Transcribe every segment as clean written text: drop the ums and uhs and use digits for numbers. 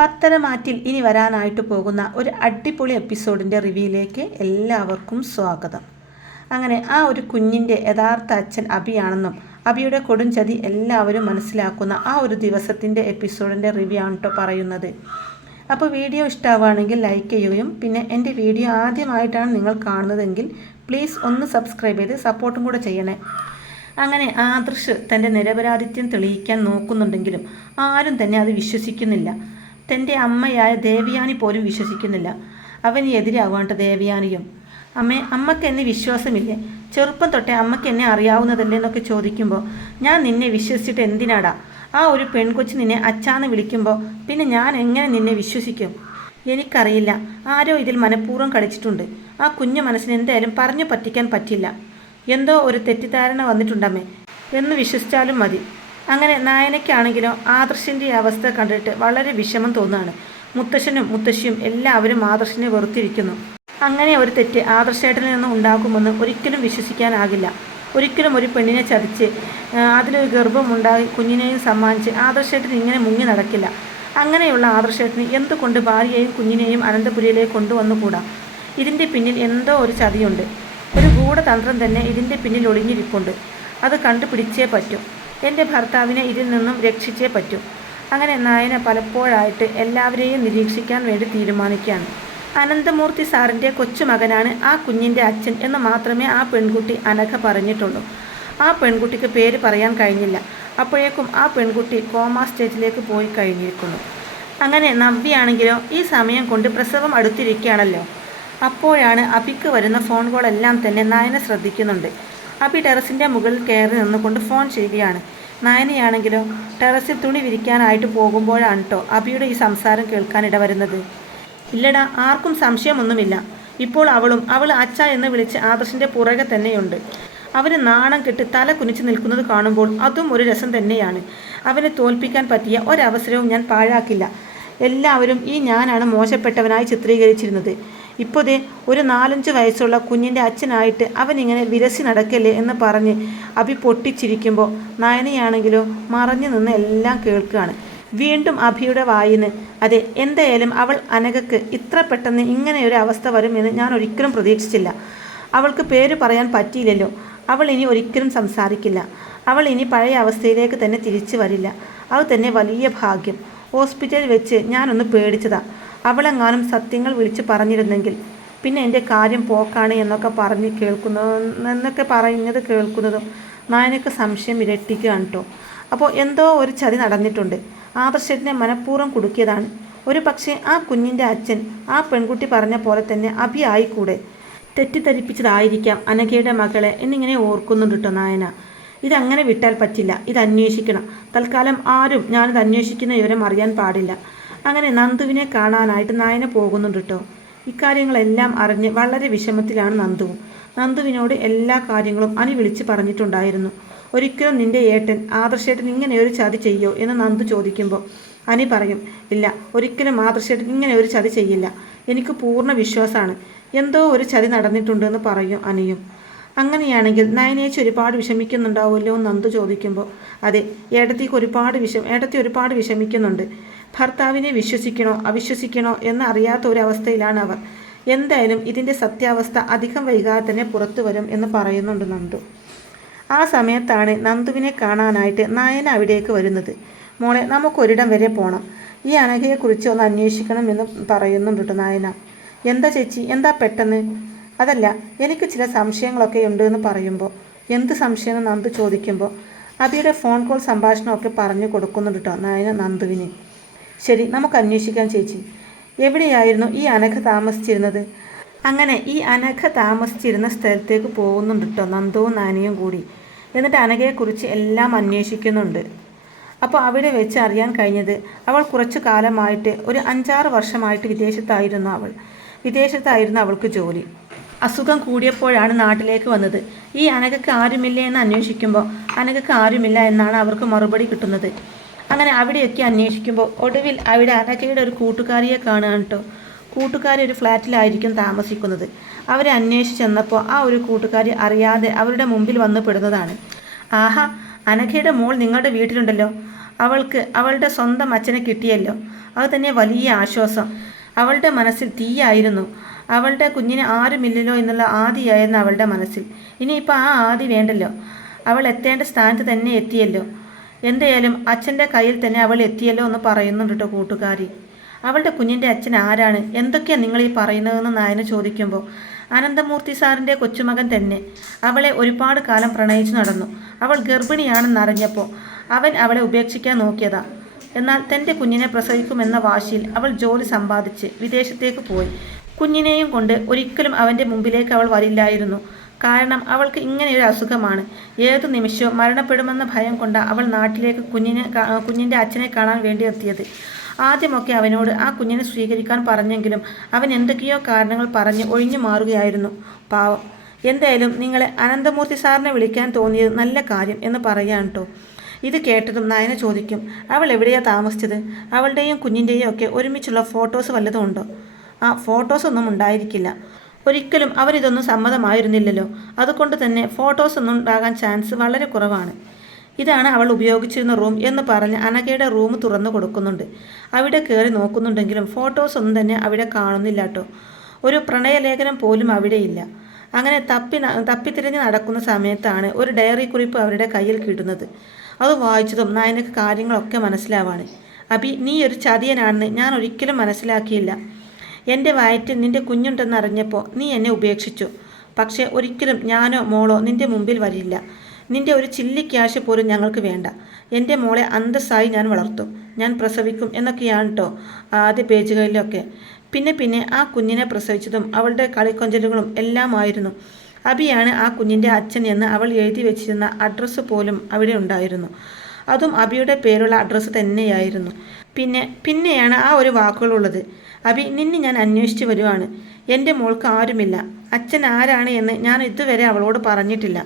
പത്തരമാറ്റിൽ ഇനി വരാനായിട്ട് പോകുന്ന ഒരു അടിപൊളി എപ്പിസോഡിൻ്റെ റിവ്യൂയിലേക്ക് എല്ലാവർക്കും സ്വാഗതം. അങ്ങനെ ആ ഒരു കുഞ്ഞിൻ്റെ യഥാർത്ഥ അച്ഛൻ അഭിയാണെന്നും അഭിയുടെ കൊടുംചതി എല്ലാവരും മനസ്സിലാക്കുന്ന ആ ഒരു ദിവസത്തിൻ്റെ എപ്പിസോഡിൻ്റെ റിവ്യൂ ആണ് കേട്ടോ പറയുന്നത്. അപ്പോൾ വീഡിയോ ഇഷ്ടമാവുകയാണെങ്കിൽ ലൈക്ക് ചെയ്യുകയും പിന്നെ എൻ്റെ വീഡിയോ ആദ്യമായിട്ടാണ് നിങ്ങൾ കാണുന്നതെങ്കിൽ പ്ലീസ് ഒന്ന് സബ്സ്ക്രൈബ് ചെയ്ത് സപ്പോർട്ടും കൂടെ ചെയ്യണേ. അങ്ങനെ ആദർശ് തൻ്റെ നിരപരാധിത്വം തെളിയിക്കാൻ നോക്കുന്നുണ്ടെങ്കിലും ആരും തന്നെ അത് വിശ്വസിക്കുന്നില്ല. തൻ്റെ അമ്മയായ ദേവയാനി പോലും വിശ്വസിക്കുന്നില്ല. അവന് എതിരാവാണ്ട് ദേവയാനിയും. അമ്മയ്ക്ക് എന്നെ വിശ്വാസമില്ലേ? ചെറുപ്പം തൊട്ടേ അമ്മയ്ക്ക് എന്നെ അറിയാവുന്നതല്ലേ എന്നൊക്കെ ചോദിക്കുമ്പോൾ ഞാൻ നിന്നെ വിശ്വസിച്ചിട്ട് എന്തിനാടാ? ആ ഒരു പെൺകൊച്ച് നിന്നെ അച്ഛാന്ന് വിളിക്കുമ്പോൾ പിന്നെ ഞാൻ എങ്ങനെ നിന്നെ വിശ്വസിക്കും? എനിക്കറിയില്ല, ആരോ ഇതിൽ മനഃപൂർവ്വം കളിച്ചിട്ടുണ്ട്. ആ കുഞ്ഞു മനസ്സിന് എന്തായാലും പറഞ്ഞു പറ്റിക്കാൻ പറ്റില്ല. എന്തോ ഒരു തെറ്റിദ്ധാരണ വന്നിട്ടുണ്ടമ്മേ എന്ന് വിശ്വസിച്ചാലും മതി. അങ്ങനെ നായനയ്ക്കാണെങ്കിലോ ആദർശിൻ്റെ അവസ്ഥ കണ്ടിട്ട് വളരെ വിഷമം തോന്നുകയാണ്. മുത്തശ്ശനും മുത്തശ്ശിയും എല്ലാവരും ആദർശിനെ വെറുത്തിരിക്കുന്നു. അങ്ങനെ ഒരു തെറ്റ് ആദർശേട്ടനിൽ നിന്ന് ഉണ്ടാകുമെന്ന് ഒരിക്കലും വിശ്വസിക്കാനാകില്ല. ഒരിക്കലും ഒരു പെണ്ണിനെ ചതിച്ച് അതിലൊരു ഗർഭമുണ്ടായി കുഞ്ഞിനെയും സമ്മാനിച്ച് ആദർശേട്ടൻ ഇങ്ങനെ മുങ്ങി നടക്കില്ല. അങ്ങനെയുള്ള ആദർശേട്ടന് എന്തുകൊണ്ട് ഭാര്യയെയും കുഞ്ഞിനെയും അനന്തപുരിയിലേക്ക് കൊണ്ടുവന്നുകൂടാ? ഇതിൻ്റെ പിന്നിൽ എന്തോ ഒരു ചതിയുണ്ട്. ഒരു ഗൂഢതന്ത്രം തന്നെ ഇതിൻ്റെ പിന്നിൽ ഒളിഞ്ഞിരിപ്പുണ്ട്. അത് കണ്ടുപിടിച്ചേ പറ്റൂ. എൻ്റെ ഭർത്താവിനെ ഇതിൽ നിന്നും രക്ഷിച്ചേ പറ്റൂ. അങ്ങനെ നായന പലപ്പോഴായിട്ട് എല്ലാവരെയും നിരീക്ഷിക്കാൻ വേണ്ടി തീരുമാനിക്കുകയാണ്. അനന്തമൂർത്തി സാറിൻ്റെ കൊച്ചുമകനാണ് ആ കുഞ്ഞിൻ്റെ അച്ഛൻ എന്ന് മാത്രമേ ആ പെൺകുട്ടി അനഘ പറഞ്ഞിട്ടുള്ളൂ. ആ പെൺകുട്ടിക്ക് പേര് പറയാൻ കഴിഞ്ഞില്ല. അപ്പോഴേക്കും ആ പെൺകുട്ടി കോമാ സ്റ്റേജിലേക്ക് പോയി കഴിഞ്ഞിരിക്കുന്നു. അങ്ങനെ നവ്യാണെങ്കിലോ ഈ സമയം കൊണ്ട് പ്രസവം അടുത്തിരിക്കുകയാണല്ലോ. അപ്പോഴാണ് അഭിക്ക് വരുന്ന ഫോൺ കോളെല്ലാം തന്നെ നായന ശ്രദ്ധിക്കുന്നുണ്ട്. അഭി ടെറസിൻ്റെ മുകളിൽ കയറി നിന്നുകൊണ്ട് ഫോൺ ചെയ്യുകയാണ്. നായനയാണെങ്കിലോ ടെറസിൽ തുണി വിരിക്കാനായിട്ട് പോകുമ്പോഴാണ് കേട്ടോ അഭിയുടെ ഈ സംസാരം കേൾക്കാനിട വരുന്നത്. ഇല്ലടാ, ആർക്കും സംശയമൊന്നുമില്ല. ഇപ്പോൾ അവൾ അച്ഛ എന്ന് വിളിച്ച് ആദർശിൻ്റെ പുറകെ തന്നെയുണ്ട്. അവന് നാണം കെട്ട് തല കുനിച്ച് നിൽക്കുന്നത് കാണുമ്പോൾ അതും ഒരു രസം തന്നെയാണ്. അവനെ തോൽപ്പിക്കാൻ പറ്റിയ ഒരവസരവും ഞാൻ പാഴാക്കില്ല. എല്ലാവരും ഈ ഞാനാണ് മോശപ്പെട്ടവനായി ചിത്രീകരിച്ചിരുന്നത്. ഇപ്പോൾ ദേ ഒരു 4-5 വയസ്സുള്ള കുഞ്ഞിൻ്റെ അച്ഛനായിട്ട് അവനിങ്ങനെ വിരസി നടക്കല്ലേ എന്ന് പറഞ്ഞ് അഭി പൊട്ടിച്ചിരിക്കുമ്പോൾ നായനയാണെങ്കിലോ മറഞ്ഞു നിന്ന് എല്ലാം കേൾക്കുകയാണ്. വീണ്ടും അഭിയുടെ വായിന്ന് അതെ, എന്തായാലും അവൾ അനഘക്ക് ഇത്ര പെട്ടെന്ന് ഇങ്ങനെ ഒരു അവസ്ഥ വരുമെന്ന് ഞാൻ ഒരിക്കലും പ്രതീക്ഷിച്ചില്ല. അവൾക്ക് പേര് പറയാൻ പറ്റിയില്ലല്ലോ. അവൾ ഇനി ഒരിക്കലും സംസാരിക്കില്ല. അവൾ ഇനി പഴയ അവസ്ഥയിലേക്ക് തന്നെ തിരിച്ചു വരില്ല. അത് തന്നെ വലിയ ഭാഗ്യം. ഹോസ്പിറ്റലിൽ വെച്ച് ഞാനൊന്ന് പേടിച്ചതാ. അവളെങ്ങാനും സത്യങ്ങൾ വിളിച്ച് പറഞ്ഞിരുന്നെങ്കിൽ പിന്നെ എൻ്റെ കാര്യം പോക്കാണ് എന്നൊക്കെ പറയുന്നത് കേൾക്കുന്നതും നായനക്ക് സംശയം ഇരട്ടിക്കുകയാണ് കേട്ടോ. അപ്പോൾ എന്തോ ഒരു ചതി നടന്നിട്ടുണ്ട്. ആദർശത്തിനെ മനഃപൂർവ്വം കുടുക്കിയതാണ്. ഒരു പക്ഷേ ആ കുഞ്ഞിൻ്റെ അച്ഛൻ ആ പെൺകുട്ടി പറഞ്ഞ പോലെ തന്നെ അഭി ആയിക്കൂടെ? തെറ്റിദ്ധരിപ്പിച്ചതായിരിക്കാം അനഘയുടെ മകളെ എന്നിങ്ങനെ ഓർക്കുന്നുണ്ട് കേട്ടോ നായന. ഇതങ്ങനെ വിട്ടാൽ പറ്റില്ല. ഇത് അന്വേഷിക്കണം. തൽക്കാലം ആരും ഞാനിത് അന്വേഷിക്കുന്ന വിവരം അറിയാൻ പാടില്ല. അങ്ങനെ നന്ദുവിനെ കാണാനായിട്ട് നായന പോകുന്നുണ്ട് കേട്ടോ. ഇക്കാര്യങ്ങളെല്ലാം അറിഞ്ഞ് വളരെ വിഷമത്തിലാണ് നന്ദുവും. നന്ദുവിനോട് എല്ലാ കാര്യങ്ങളും അനി വിളിച്ച് പറഞ്ഞിട്ടുണ്ടായിരുന്നു. ഒരിക്കലും നിൻ്റെ ഏട്ടൻ ആദർശേട്ടൻ ഇങ്ങനെ ഒരു ചതി ചെയ്യോ എന്ന് നന്ദു ചോദിക്കുമ്പോൾ അനി പറയും, ഇല്ല, ഒരിക്കലും ആദർശേട്ടൻ ഇങ്ങനെ ഒരു ചതി ചെയ്യില്ല. എനിക്ക് പൂർണ്ണ വിശ്വാസമാണ്. എന്തോ ഒരു ചതി നടന്നിട്ടുണ്ടെന്ന് പറയും അനിയും. അങ്ങനെയാണെങ്കിൽ നയനേച്ചി ഒരുപാട് വിഷമിക്കുന്നുണ്ടാവുമല്ലോ എന്ന് നന്ദു ചോദിക്കുമ്പോൾ അതെ, ഏട്ടത്തി ഒരുപാട് വിഷമിക്കുന്നുണ്ട്. ഭർത്താവിനെ വിശ്വസിക്കണോ അവിശ്വസിക്കണോ എന്നറിയാത്ത ഒരവസ്ഥയിലാണ് അവർ. എന്തായാലും ഇതിൻ്റെ സത്യാവസ്ഥ അധികം വൈകാതെ തന്നെ പുറത്തു വരും എന്ന് പറയുന്നുണ്ട് നന്ദു. ആ സമയത്താണ് നന്ദുവിനെ കാണാനായിട്ട് നായന അവിടേക്ക് വരുന്നത്. മോളെ, നമുക്കൊരിടം വരെ പോകണം. ഈ അനഘയെക്കുറിച്ച് ഒന്ന് അന്വേഷിക്കണം എന്ന് പറയുന്നുണ്ട് കേട്ടോ നായന. എന്താ ചേച്ചി, എന്താ പെട്ടെന്ന്? അതല്ല, എനിക്ക് ചില സംശയങ്ങളൊക്കെ ഉണ്ട് എന്ന് പറയുമ്പോൾ എന്ത് സംശയം എന്ന് നന്ദു ചോദിക്കുമ്പോൾ അഭിയുടെ ഫോൺ കോൾ സംഭാഷണമൊക്കെ പറഞ്ഞു കൊടുക്കുന്നുണ്ട് കേട്ടോ നായന നന്ദുവിന്. ശരി, നമുക്ക് അന്വേഷിക്കാം ചേച്ചി. എവിടെയായിരുന്നു ഈ അനഘ താമസിച്ചിരുന്നത്? അങ്ങനെ ഈ അനഘ താമസിച്ചിരുന്ന സ്ഥലത്തേക്ക് പോകുന്നുണ്ട് കേട്ടോ നന്ദുവും നായനയും കൂടി. എന്നിട്ട് അനഘയെക്കുറിച്ച് എല്ലാം അന്വേഷിക്കുന്നുണ്ട്. അപ്പോൾ അവിടെ വെച്ച് അറിയാൻ കഴിഞ്ഞത് അവൾ കുറച്ചു കാലമായിട്ട് ഒരു 5-6 വർഷമായിട്ട് വിദേശത്തായിരുന്നു അവൾക്ക് ജോലി. അസുഖം കൂടിയപ്പോഴാണ് നാട്ടിലേക്ക് വന്നത്. ഈ അനഘക്ക് ആരുമില്ല എന്ന് അന്വേഷിക്കുമ്പോൾ അനഘക്ക് ആരുമില്ല എന്നാണ് അവർക്ക് മറുപടി കിട്ടുന്നത്. അങ്ങനെ അവിടെയൊക്കെ അന്വേഷിക്കുമ്പോൾ ഒടുവിൽ അവിടെ അനഘയുടെ ഒരു കൂട്ടുകാരിയെ കാണുകയാണ് കേട്ടോ. കൂട്ടുകാരി ഒരു ഫ്ലാറ്റിലായിരിക്കും താമസിക്കുന്നത്. അവരെ അന്വേഷിച്ച് ചെന്നപ്പോൾ ആ ഒരു കൂട്ടുകാരി അറിയാതെ അവരുടെ മുമ്പിൽ വന്ന് പെടുന്നതാണ്. ആഹാ, അനഘയുടെ മോൾ നിങ്ങളുടെ വീട്ടിലുണ്ടല്ലോ. അവൾക്ക് അവളുടെ സ്വന്തം അച്ഛനെ കിട്ടിയല്ലോ, അത് തന്നെ വലിയ ആശ്വാസം. അവളുടെ മനസ്സിൽ തീയായിരുന്നു. അവളുടെ കുഞ്ഞിന് ആരുമില്ലല്ലോ എന്നുള്ള ആദിയായിരുന്നു അവളുടെ മനസ്സിൽ. ഇനിയിപ്പോൾ ആ ആദി വേണ്ടല്ലോ, അവൾ എത്തേണ്ട സ്ഥാനത്ത് തന്നെ എത്തിയല്ലോ. എന്തായാലും അച്ഛൻ്റെ കയ്യിൽ തന്നെ അവൾ എത്തിയല്ലോ എന്ന് പറയുന്നുണ്ട് കേട്ടോ കൂട്ടുകാരി. അവളുടെ കുഞ്ഞിൻ്റെ അച്ഛൻ ആരാണ്, എന്തൊക്കെയാണ് നിങ്ങൾ ഈ പറയുന്നതെന്ന് നായന ചോദിക്കുമ്പോൾ, അനന്തമൂർത്തി സാറിൻ്റെ കൊച്ചുമകൻ തന്നെ. അവളെ ഒരുപാട് കാലം പ്രണയിച്ചു നടന്നു. അവൾ ഗർഭിണിയാണെന്നറിഞ്ഞപ്പോൾ അവൻ അവളെ ഉപേക്ഷിക്കാൻ നോക്കിയതാ. എന്നാൽ തൻ്റെ കുഞ്ഞിനെ പ്രസവിക്കുമെന്ന വാശിയിൽ അവൾ ജോലി സമ്പാദിച്ച് വിദേശത്തേക്ക് പോയി. കുഞ്ഞിനെയും കൊണ്ട് ഒരിക്കലും അവൻ്റെ മുമ്പിലേക്ക് അവൾ വരില്ലായിരുന്നു. കാരണം അവൾക്ക് ഇങ്ങനെയൊരു അസുഖമാണ്. ഏതു നിമിഷവും മരണപ്പെടുമെന്ന ഭയം കൊണ്ട് അവൾ നാട്ടിലേക്ക് കുഞ്ഞിൻ്റെ അച്ഛനെ കാണാൻ വേണ്ടി എത്തിയത്. ആദ്യമൊക്കെ അവനോട് ആ കുഞ്ഞിനെ സ്വീകരിക്കാൻ പറഞ്ഞെങ്കിലും അവൻ എന്തൊക്കെയോ കാരണങ്ങൾ പറഞ്ഞ് ഒഴിഞ്ഞു മാറുകയായിരുന്നു. പാവം. എന്തായാലും നിങ്ങളെ അനന്തമൂർത്തി സാറിനെ വിളിക്കാൻ തോന്നിയത് നല്ല കാര്യം എന്ന് പറയാൻ കേട്ടോ. ഇത് കേട്ടതും നയന ചോദിക്കും, അവൾ എവിടെയാണ് താമസിച്ചത്? അവളുടെയും കുഞ്ഞിൻ്റെയും ഒക്കെ ഒരുമിച്ചുള്ള ഫോട്ടോസ് വല്ലതും ഉണ്ടോ? ആ ഫോട്ടോസ് ഒന്നും ഉണ്ടായിരിക്കില്ല. ഒരിക്കലും അവരിതൊന്നും സമ്മതമായിരുന്നില്ലല്ലോ. അതുകൊണ്ട് തന്നെ ഫോട്ടോസ് ഒന്നും ഉണ്ടാകാൻ ചാൻസ് വളരെ കുറവാണ്. ഇതാണ് അവൾ ഉപയോഗിച്ചിരുന്ന റൂം എന്ന് പറഞ്ഞ് അനഘയുടെ റൂം തുറന്നു കൊടുക്കുന്നുണ്ട്. അവിടെ കയറി നോക്കുന്നുണ്ടെങ്കിലും ഫോട്ടോസ് ഒന്നും തന്നെ അവിടെ കാണുന്നില്ല കേട്ടോ. ഒരു പ്രണയലേഖനം പോലും അവിടെയില്ല. അങ്ങനെ തപ്പിത്തിരിഞ്ഞ് നടക്കുന്ന സമയത്താണ് ഒരു ഡയറി കുറിപ്പ് അവരുടെ കയ്യിൽ കിട്ടുന്നത്. അത് വായിച്ചതും നയനക്ക് കാര്യങ്ങളൊക്കെ മനസ്സിലാവാണ്. അബി, നീ ഒരു ചതിയനാണെന്ന് ഞാൻ ഒരിക്കലും മനസ്സിലാക്കിയില്ല. എൻ്റെ വയറ്റിൽ നിൻ്റെ കുഞ്ഞുണ്ടെന്നറിഞ്ഞപ്പോൾ നീ എന്നെ ഉപേക്ഷിച്ചു. പക്ഷേ ഒരിക്കലും ഞാനോ മോളോ നിൻ്റെ മുമ്പിൽ വരില്ല. നിൻ്റെ ഒരു ചില്ലി ക്യാഷ് പോലും ഞങ്ങൾക്ക് വേണ്ട. എൻ്റെ മോളെ അന്തസ്സായി ഞാൻ വളർത്തും, ഞാൻ പ്രസവിക്കും എന്നൊക്കെയാണ് കേട്ടോ ആദ്യ പേജുകളിലൊക്കെ. പിന്നെ ആ കുഞ്ഞിനെ പ്രസവിച്ചതും അവളുടെ കളിക്കൊഞ്ചലുകളും എല്ലാമായിരുന്നു. അബിയാണ് ആ കുഞ്ഞിൻ്റെ അച്ഛൻ എന്ന് അവൾ എഴുതി വെച്ചിരുന്ന അഡ്രസ്സ് പോലും അവിടെ ഉണ്ടായിരുന്നു. അതും അബിയുടെ പേരുള്ള അഡ്രസ്സ് തന്നെയായിരുന്നു. പിന്നെയാണ് ആ ഒരു വാക്കുകളുള്ളത്, അബി, നിന്നെ ഞാൻ അന്വേഷിച്ച് വരുവാണ്. എൻ്റെ മോൾക്ക് ആരുമില്ല. അച്ഛൻ ആരാണ് എന്ന് ഞാൻ ഇതുവരെ അവളോട് പറഞ്ഞിട്ടില്ല.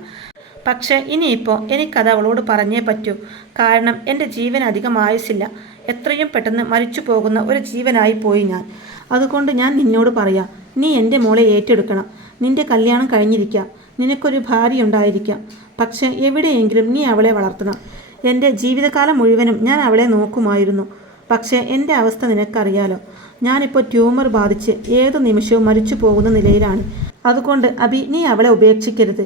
പക്ഷേ ഇനിയിപ്പോൾ എനിക്കത് അവളോട് പറഞ്ഞേ പറ്റൂ. കാരണം എൻ്റെ ജീവൻ അധികം ആയുസില്ല. എത്രയും പെട്ടെന്ന് മരിച്ചു പോകുന്ന ഒരു ജീവനായി പോയി ഞാൻ. അതുകൊണ്ട് ഞാൻ നിന്നോട് പറയാം, നീ എൻ്റെ മോളെ ഏറ്റെടുക്കണം. നിൻ്റെ കല്യാണം കഴിഞ്ഞിരിക്കാം, നിനക്കൊരു ഭാര്യ ഉണ്ടായിരിക്കാം. പക്ഷേ എവിടെയെങ്കിലും നീ അവളെ വളർത്തണം. എൻ്റെ ജീവിതകാലം മുഴുവനും ഞാൻ അവളെ നോക്കുമായിരുന്നു. പക്ഷേ എൻ്റെ അവസ്ഥ നിനക്കറിയാലോ. ഞാനിപ്പോൾ ട്യൂമർ ബാധിച്ച് ഏതു നിമിഷവും മരിച്ചു പോകുന്ന നിലയിലാണ്. അതുകൊണ്ട് അബി, നീ അവളെ ഉപേക്ഷിക്കരുത്.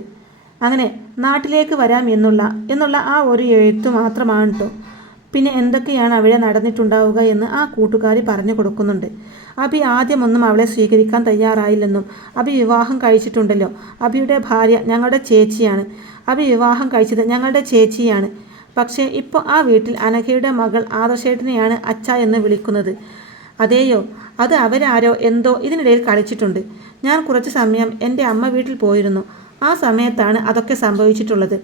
അങ്ങനെ നാട്ടിലേക്ക് വരാം എന്നുള്ള ആ ഒരു എഴുത്ത് മാത്രമാണ് കേട്ടോ. പിന്നെ എന്തൊക്കെയാണ് അവിടെ നടന്നിട്ടുണ്ടാവുക എന്ന് ആ കൂട്ടുകാരി പറഞ്ഞു കൊടുക്കുന്നുണ്ട്. അബി ആദ്യമൊന്നും അവളെ സ്വീകരിക്കാൻ തയ്യാറായില്ലെന്നും, അബി വിവാഹം കഴിച്ചിട്ടുണ്ടല്ലോ, അബിയുടെ ഭാര്യ ഞങ്ങളുടെ ചേച്ചിയാണ്, അബി വിവാഹം കഴിച്ചത് ഞങ്ങളുടെ ചേച്ചിയാണ്. പക്ഷേ ഇപ്പോൾ ആ വീട്ടിൽ അനഘയുടെ മകൾ ആദർശേട്ടനെയാണ് അച്ഛ എന്ന് വിളിക്കുന്നത്. അതേയോ, അത് അവരാരോ എന്തോ ഇതിനിടയിൽ കളിച്ചിട്ടുണ്ട്. ഞാൻ കുറച്ച് സമയം എൻ്റെ അമ്മ വീട്ടിൽ പോയിരുന്നു. ആ സമയത്താണ് അതൊക്കെ സംഭവിച്ചിട്ടുള്ളത്.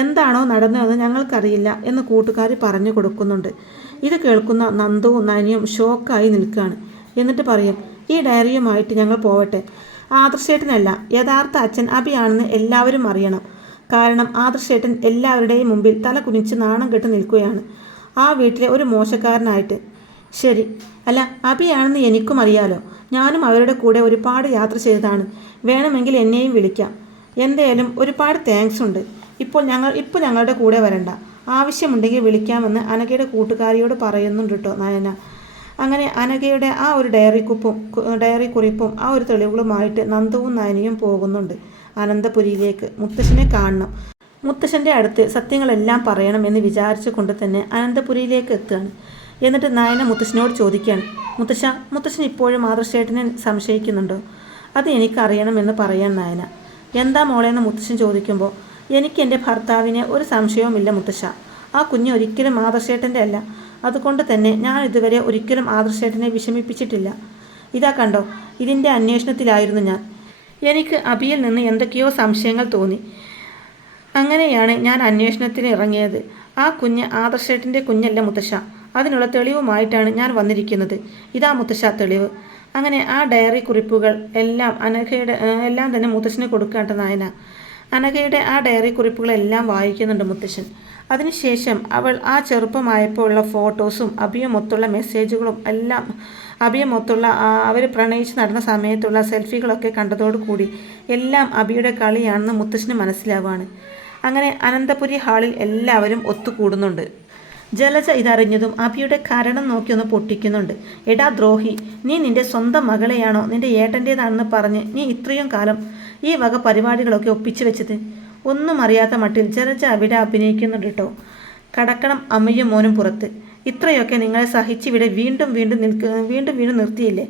എന്താണോ നടന്നതെന്ന് ഞങ്ങൾക്കറിയില്ല എന്ന് കൂട്ടുകാരി പറഞ്ഞു കൊടുക്കുന്നുണ്ട്. ഇത് കേൾക്കുന്ന നന്ദുവും നനിയും ഷോക്കായി നിൽക്കുകയാണ്. എന്നിട്ട് പറയും, ഈ ഡയറിയുമായിട്ട് ഞങ്ങൾ പോവട്ടെ. ആദർശേട്ടനല്ല, യഥാർത്ഥ അച്ഛൻ അബിയാണെന്ന് എല്ലാവരും അറിയണം. കാരണം ആദർശേട്ടൻ എല്ലാവരുടെയും മുമ്പിൽ തല കുനിച്ച് നാണം കെട്ട് നിൽക്കുകയാണ്, ആ വീട്ടിലെ ഒരു മോശക്കാരനായിട്ട്. ശരി, അല്ല അബിയാണെന്ന് എനിക്കും അറിയാലോ. ഞാനും അവരുടെ കൂടെ ഒരുപാട് യാത്ര ചെയ്തതാണ്. വേണമെങ്കിൽ എന്നെയും വിളിക്കാം. എന്തായാലും ഒരുപാട് താങ്ക്സ് ഉണ്ട്. ഇപ്പോൾ ഞങ്ങളുടെ കൂടെ വരണ്ട. ആവശ്യമുണ്ടെങ്കിൽ വിളിക്കാമെന്ന് അനഘയുടെ കൂട്ടുകാരിയോട് പറയുന്നുണ്ട് കേട്ടോ നയന. അങ്ങനെ അനഘയുടെ ആ ഒരു ഡയറി കുറിപ്പും ആ ഒരു തെളിവുകളുമായിട്ട് നന്ദുവും നയനയും പോകുന്നുണ്ട് അനന്തപുരിയിലേക്ക്. മുത്തശ്ശനെ കാണണം, മുത്തശ്ശൻ്റെ അടുത്ത് സത്യങ്ങളെല്ലാം പറയണം എന്ന് വിചാരിച്ചു കൊണ്ട് തന്നെ അനന്തപുരിയിലേക്ക് എത്തുകയാണ്. എന്നിട്ട് നയന മുത്തശ്ശനോട് ചോദിക്കുകയാണ്, മുത്തശ്ശൻ ഇപ്പോഴും ആദർശേട്ടനെ സംശയിക്കുന്നുണ്ടോ? അത് എനിക്കറിയണമെന്ന് പറയാൻ നയന. എന്താ മോളെന്ന് മുത്തശ്ശൻ ചോദിക്കുമ്പോൾ, എനിക്ക് എൻ്റെ ഭർത്താവിനെ ഒരു സംശയവുമില്ല മുത്തശ്ശ. ആ കുഞ്ഞ് ഒരിക്കലും ആദർശേട്ടൻ്റെ അല്ല. അതുകൊണ്ട് തന്നെ ഞാൻ ഇതുവരെ ഒരിക്കലും ആദർശേട്ടനെ വിഷമിപ്പിച്ചിട്ടില്ല. ഇതാ കണ്ടോ, ഇതിൻ്റെ അന്വേഷണത്തിലായിരുന്നു ഞാൻ. എനിക്ക് അബിയിൽ നിന്ന് എന്തൊക്കെയോ സംശയങ്ങൾ തോന്നി. അങ്ങനെയാണ് ഞാൻ അന്വേഷണത്തിന് ഇറങ്ങിയത്. ആ കുഞ്ഞ് ആദർശേട്ടൻ്റെ കുഞ്ഞല്ല മുത്തശ്ശ. അതിനുള്ള തെളിവുമായിട്ടാണ് ഞാൻ വന്നിരിക്കുന്നത്. ഇതാ മുത്തശ്ശ തെളിവ്. അങ്ങനെ ആ ഡയറി കുറിപ്പുകൾ എല്ലാം തന്നെ മുത്തശ്ശന് കൊടുക്കാട്ട നായന. അനഘയുടെ ആ ഡയറി കുറിപ്പുകളെല്ലാം വായിക്കുന്നുണ്ട് മുത്തശ്ശൻ. അതിനുശേഷം അവൾ ആ ചെറുപ്പമായപ്പോൾ ഉള്ള ഫോട്ടോസും അബിയുമൊത്തുള്ള മെസ്സേജുകളും എല്ലാം, അബിയുമൊത്തുള്ള അവർ പ്രണയിച്ച് നടന്ന സമയത്തുള്ള സെൽഫികളൊക്കെ കണ്ടതോടുകൂടി എല്ലാം അബിയുടെ കളിയാണെന്ന് മുത്തശ്ശന് മനസ്സിലാവുകയാണ്. അങ്ങനെ അനന്തപുരി ഹാളിൽ എല്ലാവരും ഒത്തുകൂടുന്നുണ്ട്. ജലജ ഇതറിഞ്ഞതും അഭിയുടെ കാരണം നോക്കി ഒന്ന് പൊട്ടിക്കുന്നുണ്ട്. എടാ ദ്രോഹി, നീ നിന്റെ സ്വന്തം മകളെയാണോ നിന്റെ ഏട്ടൻ്റേതാണെന്ന് പറഞ്ഞ് നീ ഇത്രയും കാലം ഈ വക പരിപാടികളൊക്കെ ഒപ്പിച്ചു വെച്ചത്? ഒന്നും അറിയാത്ത മട്ടിൽ ജലജ അവിടെ അഭിനയിക്കുന്നുണ്ട് കേട്ടോ. കടക്കണം അമ്മയും മോനും പുറത്ത്. ഇത്രയൊക്കെ നിങ്ങളെ സഹിച്ചിവിടെ വീണ്ടും വീണ്ടും നിർത്തിയില്ലേ?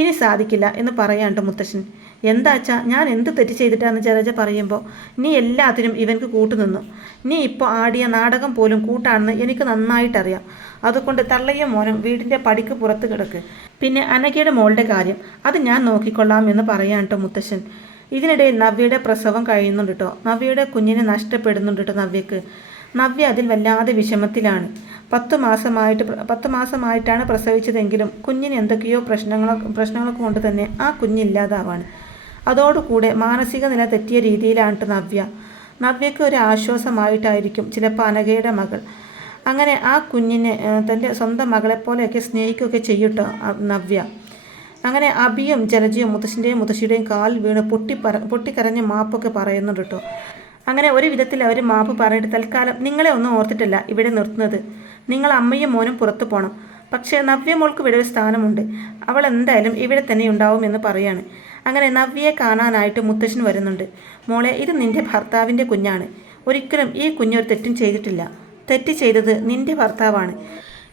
ഇനി സാധിക്കില്ല എന്ന് പറയാണ്ട് മുത്തശ്ശൻ. എന്താച്ചാ ഞാൻ എന്ത് തെറ്റ് ചെയ്തിട്ടാന്ന് ജലജ പറയുമ്പോൾ നീ എല്ലാത്തിനും ഇവൻക്ക് കൂട്ടുനിന്നു. നീ ഇപ്പോൾ ആടിയ നാടകം പോലും കൂട്ടാണെന്ന് എനിക്ക് നന്നായിട്ടറിയാം. അതുകൊണ്ട് തള്ളയും മോനും വീടിൻ്റെ പടിക്ക് പുറത്ത് കിടക്ക്. പിന്നെ അനഘയുടെ മോളുടെ കാര്യം അത് ഞാൻ നോക്കിക്കൊള്ളാം എന്ന് പറയാട്ടോ മുത്തശ്ശൻ. ഇതിനിടയിൽ നവ്യയുടെ പ്രസവം കഴിയുന്നുണ്ട് കേട്ടോ. നവ്യയുടെ കുഞ്ഞിനെ നഷ്ടപ്പെടുന്നുണ്ട് കേട്ടോ നവ്യക്ക്. നവ്യ അതിൽ വല്ലാതെ വിഷമത്തിലാണ്. 10 മാസമായിട്ടാണ് പ്രസവിച്ചതെങ്കിലും കുഞ്ഞിന് എന്തൊക്കെയോ പ്രശ്നങ്ങളൊക്കെ കൊണ്ട് തന്നെ ആ കുഞ്ഞില്ലാതാവാണ്. അതോടുകൂടെ മാനസിക നില തെറ്റിയ രീതിയിലാണ് നവ്യക്ക് ഒരു ആശ്വാസമായിട്ടായിരിക്കും ചിലപ്പോൾ അനഘയുടെ മകൾ. അങ്ങനെ ആ കുഞ്ഞിനെ തൻ്റെ സ്വന്തം മകളെപ്പോലെയൊക്കെ സ്നേഹിക്കുകയൊക്കെ ചെയ്യട്ടോ നവ്യ. അങ്ങനെ അഭിയും ജലജയും മുത്തശ്ശിയുടെയും കാൽ വീണ് പൊട്ടിക്കരഞ്ഞ് മാപ്പൊക്കെ പറയുന്നുണ്ട് കേട്ടോ. അങ്ങനെ ഒരു വിധത്തിൽ അവർ മാപ്പ് പറഞ്ഞിട്ട് തൽക്കാലം നിങ്ങളെ ഒന്നും ഓർത്തിട്ടല്ല ഇവിടെ നിർത്തുന്നത്. നിങ്ങൾ അമ്മയും മോനും പുറത്തു പോകണം. പക്ഷേ നവ്യ മോൾക്ക് ഇവിടെ ഒരു സ്ഥാനമുണ്ട്. അവൾ എന്തായാലും ഇവിടെ തന്നെ ഉണ്ടാവും എന്ന് പറയാണ്. അങ്ങനെ നവ്യയെ കാണാനായിട്ട് മുത്തശ്ശൻ വരുന്നുണ്ട്. മോളെ, ഇത് നിന്റെ ഭർത്താവിൻ്റെ കുഞ്ഞാണ്. ഒരിക്കലും ഈ കുഞ്ഞൊരു തെറ്റും ചെയ്തിട്ടില്ല. തെറ്റ് ചെയ്തത് നിന്റെ ഭർത്താവാണ്.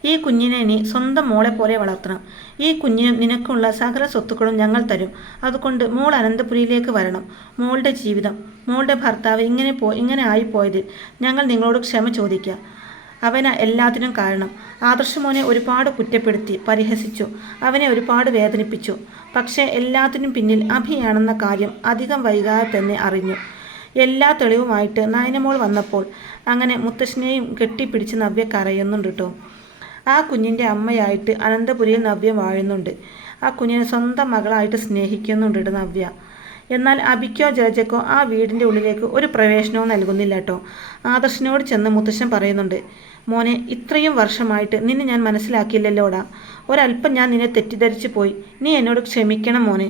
ഈ കുഞ്ഞിനെ നീ സ്വന്തം മോളെ പോലെ വളർത്തണം. ഈ കുഞ്ഞിനും നിനക്കുള്ള സകല സ്വത്തുക്കളും ഞങ്ങൾ തരും. അതുകൊണ്ട് മോൾ അനന്തപുരിയിലേക്ക് വരണം. മോളുടെ ജീവിതം, മോളുടെ ഭർത്താവ് ഇങ്ങനെ ആയിപ്പോയതിൽ ഞങ്ങൾ നിങ്ങളോട് ക്ഷമ ചോദിക്കുക. അവന് എല്ലാത്തിനും കാരണം. ആദർശമോനെ ഒരുപാട് കുറ്റപ്പെടുത്തി പരിഹസിച്ചു. അവനെ ഒരുപാട് വേദനിപ്പിച്ചു. പക്ഷേ എല്ലാത്തിനും പിന്നിൽ അഭിയാണെന്ന കാര്യം അധികം വൈകാതെ തന്നെ അറിഞ്ഞു. എല്ലാ തെളിവുമായിട്ട് നയനമോൾ വന്നപ്പോൾ അങ്ങനെ മുത്തശ്ശനെയും കെട്ടിപ്പിടിച്ച് നവ്യ കരയുന്നുണ്ട് കേട്ടോ. ആ കുഞ്ഞിൻ്റെ അമ്മയായിട്ട് അനന്തപുരിയിൽ നവ്യ വാഴുന്നുണ്ട്. ആ കുഞ്ഞിനെ സ്വന്തം മകളായിട്ട് സ്നേഹിക്കുന്നുണ്ട് നവ്യ. എന്നാൽ അഭിക്കോ ജലജക്കോ ആ വീടിൻ്റെ ഉള്ളിലേക്ക് ഒരു പ്രവേശനവും നൽകുന്നില്ല കേട്ടോ. ആദർശനോട് ചെന്ന് മുത്തശ്ശൻ പറയുന്നുണ്ട്, മോനെ, ഇത്രയും വർഷമായിട്ട് നിന്നെ ഞാൻ മനസ്സിലാക്കിയില്ലല്ലോടാ. ഒരല്പം ഞാൻ നിന്നെ തെറ്റിദ്ധരിച്ചു പോയി. നീ എന്നോട് ക്ഷമിക്കണം മോനെ.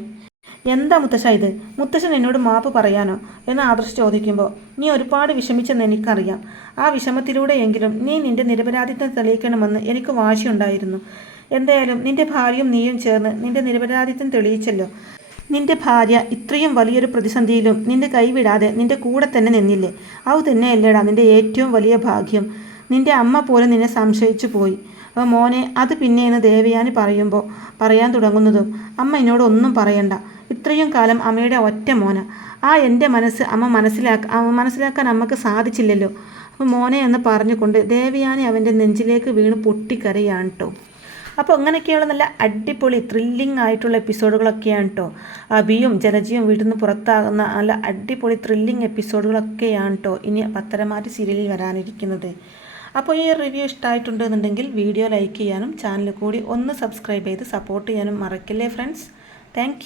എന്താ മുത്തശ്ശ ഇത്? മുത്തശ്ശൻ എന്നോട് മാപ്പ് പറയാനോ എന്ന് ആദർശ് ചോദിക്കുമ്പോൾ, നീ ഒരുപാട് വിഷമിച്ചെന്ന് എനിക്കറിയാം. ആ വിഷമത്തിലൂടെയെങ്കിലും നീ നിന്റെ നിരപരാധിത്വം തെളിയിക്കണമെന്ന് എനിക്ക് വാശിയുണ്ടായിരുന്നു. എന്തായാലും നിന്റെ ഭാര്യയും നീയും ചേർന്ന് നിന്റെ നിരപരാധിത്വം തെളിയിച്ചല്ലോ. നിന്റെ ഭാര്യ ഇത്രയും വലിയൊരു പ്രതിസന്ധിയിലും നിന്റെ കൈവിടാതെ നിന്റെ കൂടെ തന്നെ നിന്നില്ലേ? അത് തന്നെയല്ലേടാ നിന്റെ ഏറ്റവും വലിയ ഭാഗ്യം. നിന്റെ അമ്മ പോലും നിന്നെ സംശയിച്ചു പോയി. മോനെ, അത് പിന്നെയെന്ന് ദേവയാനി പറയാൻ തുടങ്ങുന്നതും, അമ്മ എന്നോട് ഒന്നും പറയണ്ട. ഇത്രയും കാലം അമ്മയുടെ ഒറ്റ മോന. ആ എൻ്റെ മനസ്സ് അമ്മ മനസ്സിലാക്കാൻ അമ്മക്ക് സാധിച്ചില്ലല്ലോ. അപ്പോൾ മോനെ എന്ന് പറഞ്ഞുകൊണ്ട് ദേവയാനി അവൻ്റെ നെഞ്ചിലേക്ക് വീണ് പൊട്ടിക്കരയാണ് കേട്ടോ. അപ്പോൾ അങ്ങനെയൊക്കെയുള്ള നല്ല അടിപൊളി ത്രില്ലിംഗ് ആയിട്ടുള്ള എപ്പിസോഡുകളൊക്കെയാണ് കേട്ടോ. അഭിയും ജലജയും വീട്ടിൽ നിന്ന് പുറത്താകുന്ന നല്ല അടിപൊളി ത്രില്ലിംഗ് എപ്പിസോഡുകളൊക്കെയാണ് കേട്ടോ ഇനി പത്തരമാറ്റ് സീരിയലിൽ വരാനിരിക്കുന്നത്. അപ്പോൾ ഈ റിവ്യൂ ഇഷ്ടമായിട്ടുണ്ടെന്നുണ്ടെങ്കിൽ വീഡിയോ ലൈക്ക് ചെയ്യാനും ചാനൽ കൂടി ഒന്ന് സബ്സ്ക്രൈബ് ചെയ്ത് സപ്പോർട്ട് ചെയ്യാനും മറക്കില്ലേ ഫ്രണ്ട്സ്. താങ്ക്